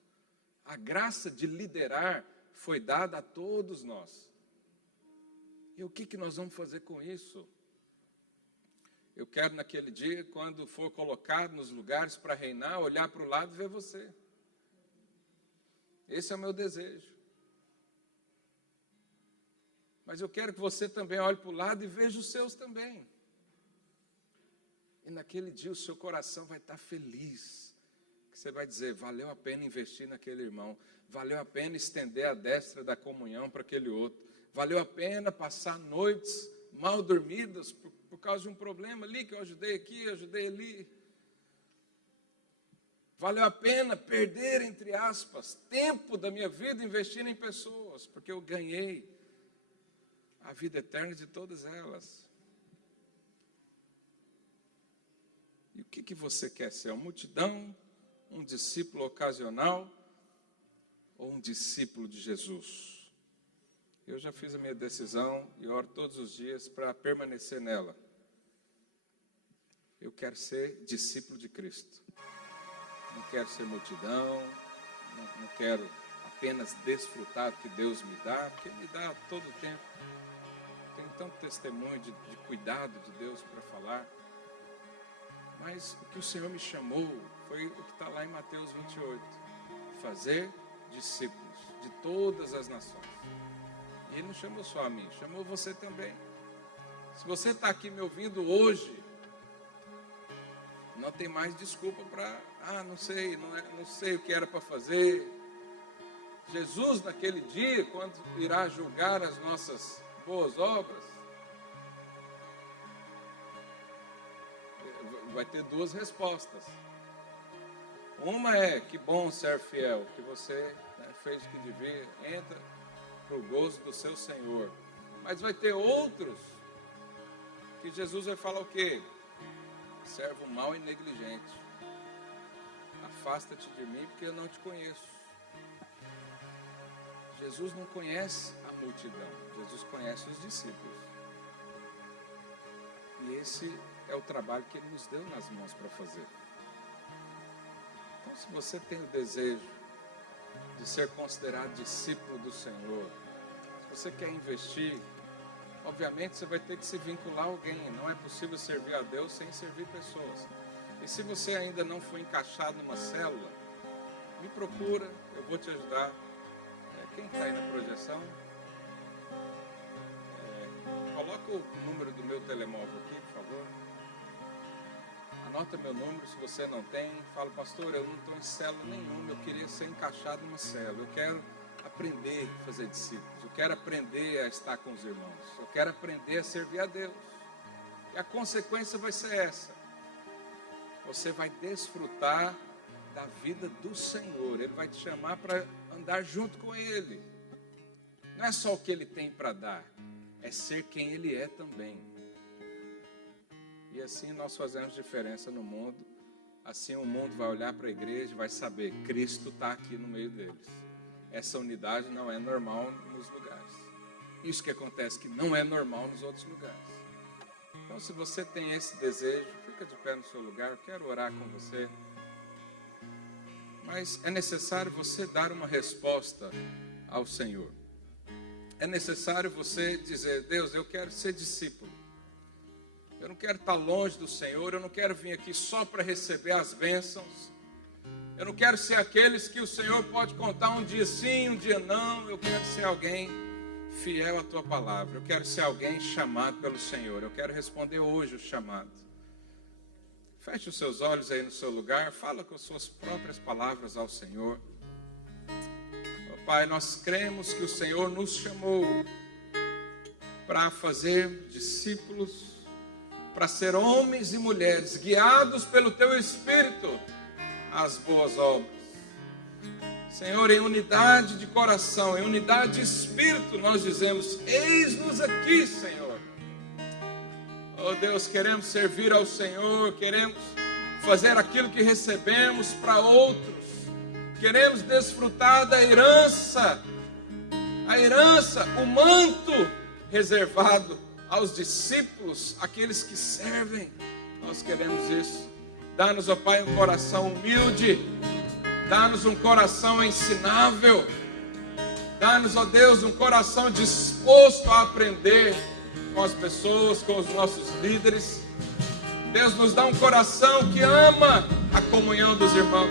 A graça de liderar foi dada a todos nós. E o que nós vamos fazer com isso? Eu quero naquele dia, quando for colocado nos lugares para reinar, olhar para o lado e ver você. Esse é o meu desejo. Mas eu quero que você também olhe para o lado e veja os seus também. E naquele dia o seu coração vai estar feliz. Que você vai dizer, valeu a pena investir naquele irmão. Valeu a pena estender a destra da comunhão para aquele outro. Valeu a pena passar noites mal dormidas por causa de um problema ali, que eu ajudei aqui, ajudei ali. Valeu a pena perder, entre aspas, tempo da minha vida investindo em pessoas, porque eu ganhei a vida eterna de todas elas. E o que você quer ser? Uma multidão, um discípulo ocasional ou um discípulo de Jesus? Eu já fiz a minha decisão e oro todos os dias para permanecer nela. Eu quero ser discípulo de Cristo. Não quero ser multidão, não quero apenas desfrutar do que Deus me dá, porque Ele me dá todo o tempo. Tenho tanto testemunho de cuidado de Deus para falar. Mas o que o Senhor me chamou foi o que está lá em Mateus 28. Fazer discípulos de todas as nações. E Ele não chamou só a mim, chamou você também. Se você está aqui me ouvindo hoje, não tem mais desculpa para, não sei o que era para fazer. Jesus naquele dia, quando irá julgar as nossas boas obras, vai ter duas respostas. Uma é, que bom ser fiel, que você fez o que devia, entra para o gozo do seu Senhor. Mas vai ter outros, que Jesus vai falar o quê? Servo mau e negligente. Afasta-te de mim, porque eu não te conheço. Jesus não conhece a multidão, Jesus conhece os discípulos. E esse é o trabalho que Ele nos deu nas mãos para fazer. Então, se você tem o desejo de ser considerado discípulo do Senhor, se você quer investir, obviamente você vai ter que se vincular a alguém. Não é possível servir a Deus sem servir pessoas. E se você ainda não foi encaixado numa célula, me procura, eu vou te ajudar. Quem está aí na projeção? Coloca o número do meu telemóvel aqui, por favor. Anota meu número, se você não tem. Fala, pastor, eu não estou em célula nenhuma, eu queria ser encaixado numa célula. Eu quero aprender a fazer discípulos. Eu quero aprender a estar com os irmãos. Eu quero aprender a servir a Deus. E a consequência vai ser essa. Você vai desfrutar da vida do Senhor. Ele vai te chamar para andar junto com Ele. Não é só o que Ele tem para dar, é ser quem Ele é também. E assim nós fazemos diferença no mundo. Assim o mundo vai olhar para a igreja e vai saber, Cristo está aqui no meio deles. Essa unidade não é normal nos lugares. Isso que acontece que não é normal nos outros lugares. Então, se você tem esse desejo, fica de pé no seu lugar, eu quero orar com você. Mas é necessário você dar uma resposta ao Senhor. É necessário você dizer, Deus, eu quero ser discípulo. Eu não quero estar longe do Senhor, eu não quero vir aqui só para receber as bênçãos. Eu não quero ser aqueles que o Senhor pode contar um dia sim, um dia não. Eu quero ser alguém fiel à tua palavra. Eu quero ser alguém chamado pelo Senhor. Eu quero responder hoje o chamado. Feche os seus olhos aí no seu lugar. Fala com as suas próprias palavras ao Senhor. Oh, Pai, nós cremos que o Senhor nos chamou para fazer discípulos, para ser homens e mulheres guiados pelo teu Espírito às boas obras. Senhor, em unidade de coração, em unidade de espírito, nós dizemos: eis-nos aqui, Senhor. Oh Deus, queremos servir ao Senhor, queremos fazer aquilo que recebemos para outros, queremos desfrutar da herança, o manto reservado aos discípulos, aqueles que servem. Nós queremos isso. Dá-nos, ó Pai, um coração humilde. Dá-nos um coração ensinável. Dá-nos, ó Deus, um coração disposto a aprender com as pessoas, com os nossos líderes. Deus, nos dá um coração que ama a comunhão dos irmãos.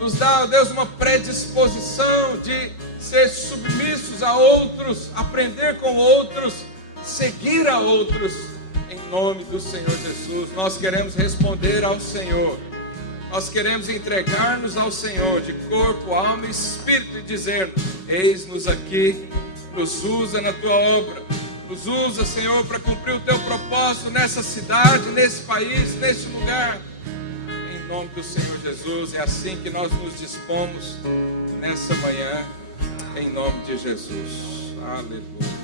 Nos dá, ó Deus, uma predisposição de ser submissos a outros, aprender com outros, seguir a outros. Em nome do Senhor Jesus, nós queremos responder ao Senhor. Nós queremos entregar-nos ao Senhor de corpo, alma e espírito e dizer: eis-nos aqui, nos usa na tua obra. Nos usa, Senhor, para cumprir o teu propósito nessa cidade, nesse país, neste lugar. Em nome do Senhor Jesus, é assim que nós nos dispomos nessa manhã, em nome de Jesus. Aleluia.